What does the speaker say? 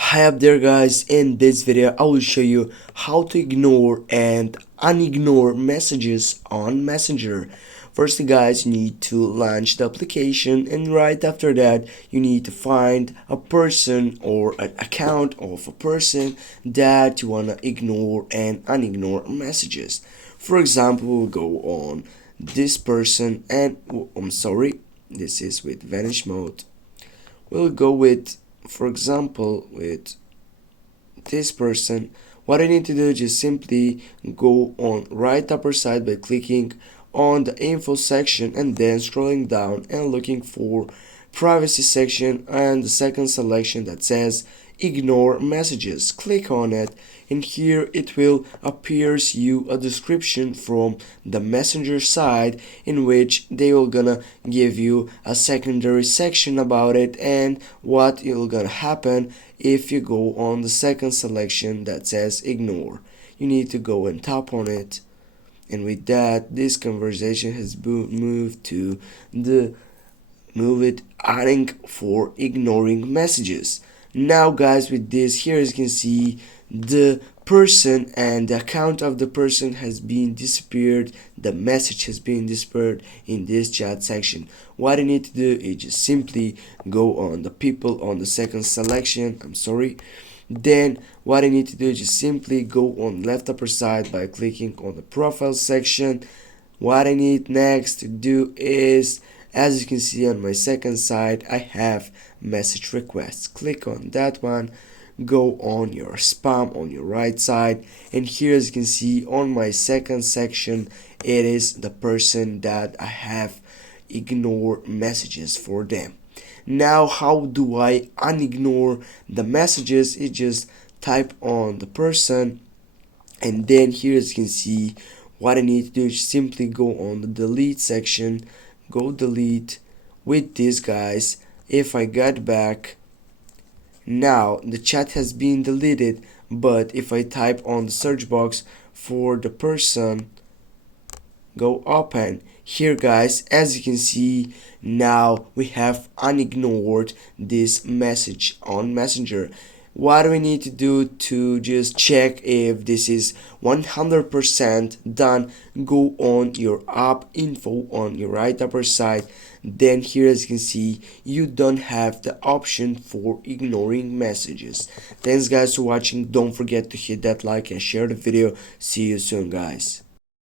Hi up there guys, in this video I will show you how to ignore and unignore messages on Messenger. Firstly guys, you need to launch the application, and right after that you need to find a person or an account of a person that you wanna ignore and unignore messages. For example, we'll go on this person and I'm sorry, this is with vanish mode. We'll go with, for example, with this person. What I need to do is just simply go on right upper side by clicking on the info section and then scrolling down and looking for privacy section and the second selection that says ignore messages. Click on it, and here it will appears you a description from the messenger side in which they will gonna give you a secondary section about it and what will gonna happen if you go on the second selection that says ignore. You need to go and tap on it, and with that this conversation has moved to the move it adding for ignoring messages. Now guys, with this here as you can see, the person and the account of the person has been disappeared, the message has been disappeared in this chat section. What I need to do is just simply go on the people on the second selection, then what I need to do is just simply go on left upper side by clicking on the profile section. What I need next to do is, as you can see on my second side, I have message requests. Click on that one, go on your spam on your right side, and here as you can see on my second section, it is the person that I have ignore messages for them. Now how do I unignore the messages? It just type on the person, and then here as you can see, what I need to do is simply go on the delete section, go delete. With this guys, if I get back, now the chat has been deleted, but if I type on the search box for the person, go open, here guys, as you can see, now we have unignored this message on Messenger. What do we need to do to just check if this is 100% done? Go on your app info on your right upper side, then here as you can see, you don't have the option for ignoring messages. Thanks guys for watching. Don't forget to hit that like and share the video. See you soon guys.